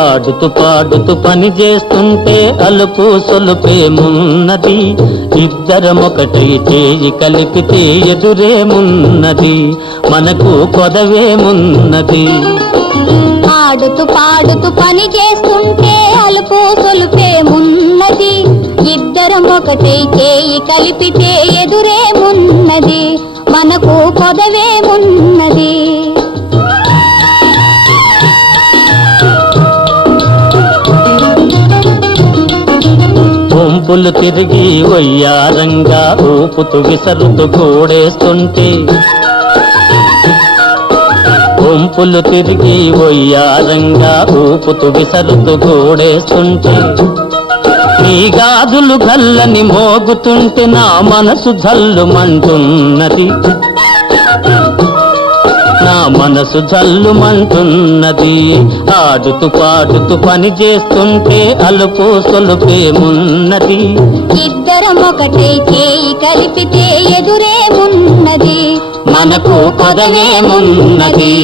ఆడుతూ పాడుతూ పని చేస్తుంటే అలుపు సొలుపేమున్నది, ఇద్దరమొకటై చేయి కలిపితే ఎదురేమున్నది, మనకు కొదవేమున్నది. ఆడుతూ పాడుతూ పని చేస్తుంటే అలుపు సొలుపేమున్నది, ఇద్దరమొకటై చేయి కలిపితే ఎదురేమున్నది, మనకు కొదవేమున్నది. వంపులు తిరిగి వయ్యారంగా ఊపుతూ విసరుతూ గోడేస్తుంటే, వంపులు తిరిగి వయ్యారంగా ఊపుతూ విసరుతూ గోడేస్తుంటే, నీ గాజులు గల్లని మోగుతుంటే నా మనసు జల్లుమంటున్నది, నా మనసు జల్లుమంటున్నది. ఆడుతూ పాడుతూ పని చేస్తుంటే అలుపు సొలుపేమున్నది, ఇద్దరమొకటై చేయి కలిపితే ఎదురేమున్నది, మనకు కొదవేమున్నది.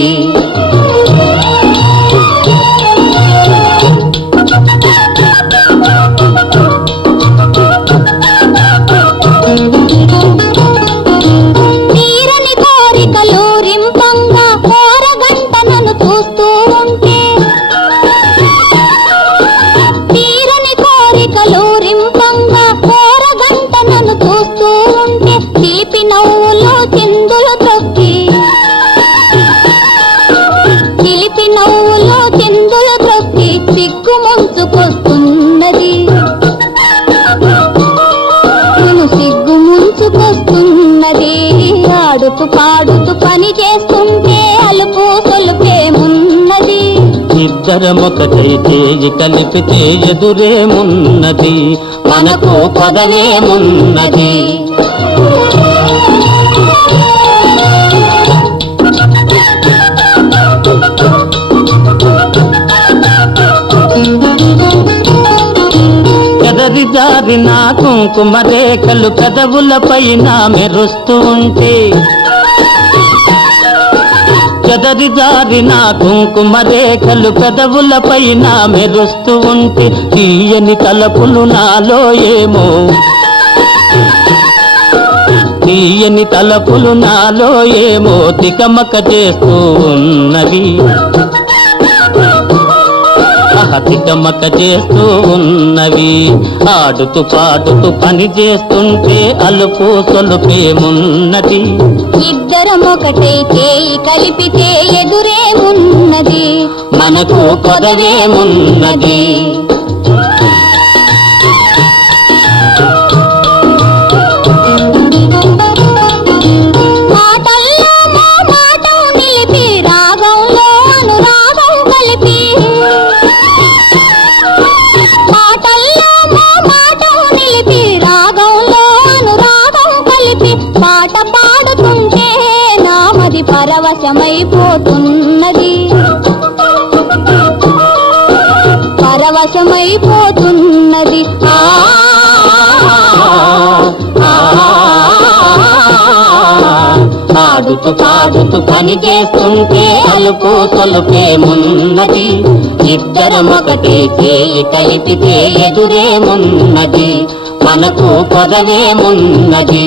తీరని కోరికలు రింపంగా కోరగంట నన్ను చూస్తూ ఉంటే, తీరని కోరికలు రింపంగా కోరగంట నన్ను చూస్తూ ఉంటే, తీపి నవ్వులు చిందులు త్రొక్కి, చిలిపి నవ్వులు చిందులు త్రొక్కి సిగ్గు ముంచుకొస్తున్నది, నేను సిగ్గు ముంచుకొస్తున్నది. ఆడుతూ పాడుతూ పని చేస్తుంటే అలుపు సొలుపేమున్నది, ఇద్దరమొకటై చేయి కలిపితే ఎదురేమున్నది, మనకు కొదవేమున్నది. ఎదరి జారిన కుంకుమ రేఖలు పెదవుల పైన మెరుస్తూ ఉంటే, ఎదరి జారిన కుంకుమ రేఖలు పెదవుల పైన మెరుస్తూ ఉంటే, తీయని తలపులు నాలో ఏమో, తీయని తలపులు నాలో ఏమో తికమక చేస్తూ ఉన్నవి, తికమక చేస్తూ ఉన్నవి. ఆడుతూ పాడుతూ పని చేస్తుంటే అలుపు సొలుపేమున్నది, ఇద్దరమొకటై చేయి కలిపితే ఎదురేమున్నది, మనకు కొదవేమున్నది. మాటల్లో మా మాట నిలిపి రాగంలో అనురాగం కలిపి, మాటల్లో మా మాట నిలిపి రాగంలో అనురాగం కలిపి, పాట పాడుతుంటే నామది పరవశమైపోతున్నది, పరవశమైపోతున్నది. ఆడుతూ పాడుతూ పని చేస్తుంటే అలుపు సొలుపేమున్నది, ఇద్దరమొకటే చేయి కలిపితే ఎదురేమున్నది, మనకు కొదవేమున్నది.